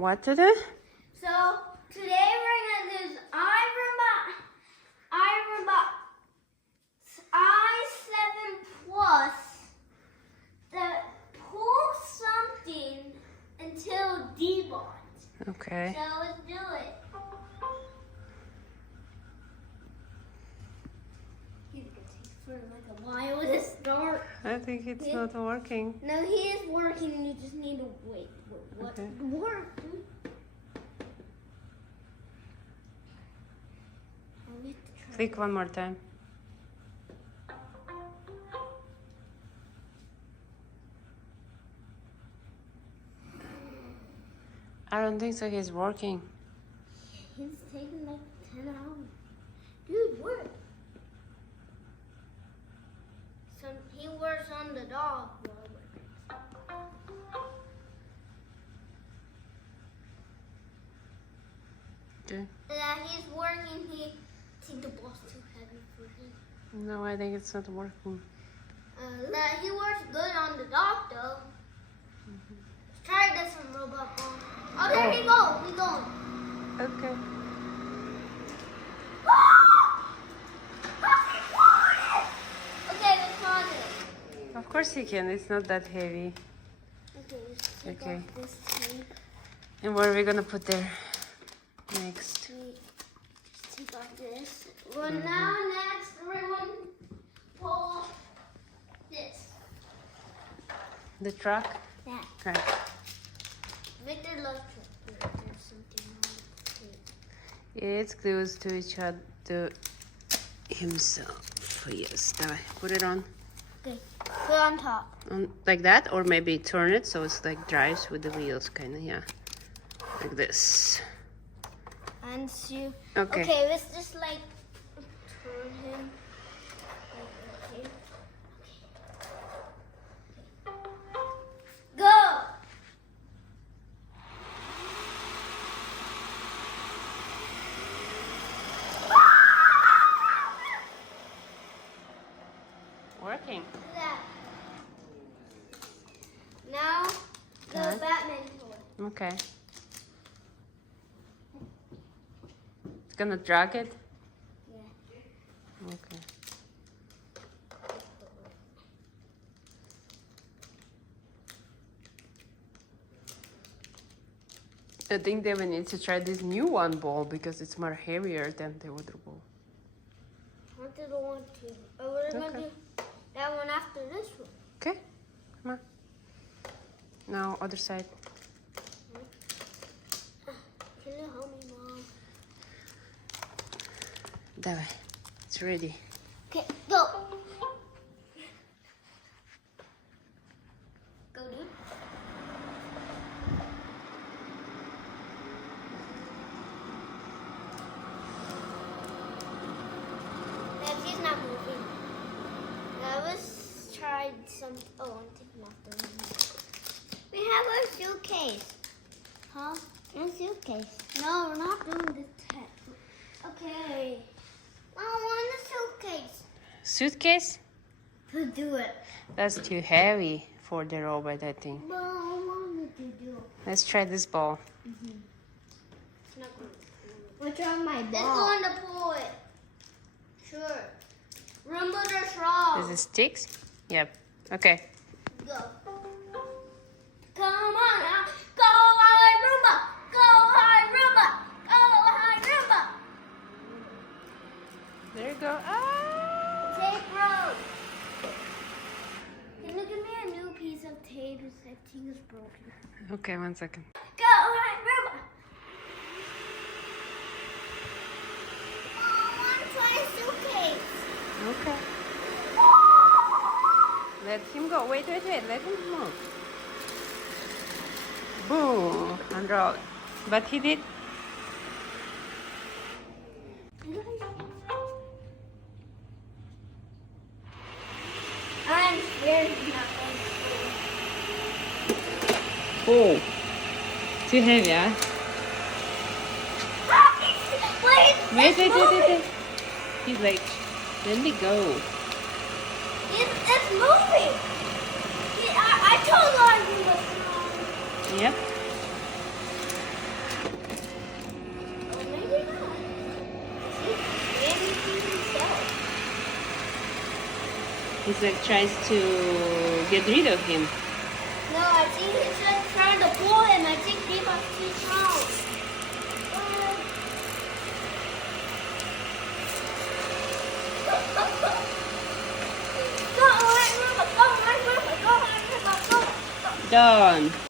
what to do? So today we're gonna do iRoomba i7 Plus. That pull something until debonds. Okay. So let's do it. He's gonna take for like a while to start. I think it's not working. No, he is working, and you just need to wait. What? Okay. Work. Click one more time. I don't think so. He's working. He's taking like 10 hours. Dude, work. He works on the dog. Okay. That he's working. He think the ball's too heavy for him. No, I think it's not working. That he works good on the dog though. Let's try this one, robot ball. Oh, there we go. We going. Okay. Okay, let's pause it. Of course he can. It's not that heavy. Okay, let's take Okay. off this tape. And what are we gonna put there next? Just take off this. Well, now next we're going to pull this. The truck? Yeah. Okay. Victor loves it. There's something on the tape. It's glued to each other, to himself. Yes, давай, put it on. Okay, put it on top. Like that, or maybe turn it so it's like drives with the wheels, kind of, yeah. Like this. And so, Okay. okay, let's just like turn him. Okay. Go! Working. That. Now, the Okay. Batman toy. Okay. It's gonna drag it? Yeah. Okay. I think they will need to try this new one ball because it's more heavier than the other ball. I didn't want to. We're gonna Okay. do that one after this one. Okay, come on. Now, other side. Can you help me, Mom? Давай, it's ready. Okay, go. Go, dude. Now, he's not moving. Now, let's try some. Oh, I'm taking off the remote. We have a suitcase. Huh? A suitcase. No, we're not doing this test. Okay. I want a suitcase. Suitcase? To do it. That's too heavy for the robot, I think. But I wanted to do it. Let's try this ball. What's on my ball? It's going to pull it. Sure. Roomba the straw. Is it sticks? Yep. Okay. Go. Come on now. Go high Roomba. Go high Roomba. Go high Roomba. There you go. Ah! Tape road. Can you give me a new piece of tape? Because I think it's broken. Okay, 1 second. Go high Roomba. Oh, I want to try a suitcase. Okay. Let him go. Wait. Let him move. Boom. And roll. But he did. I'm scared of nothing. Oh. Too heavy, huh? Wait. He's like, let me go. It's moving. I told you I was wrong. Yep. He's like tries to get rid of him. No, I think he's like trying to pull him. I think he was too strong. Done.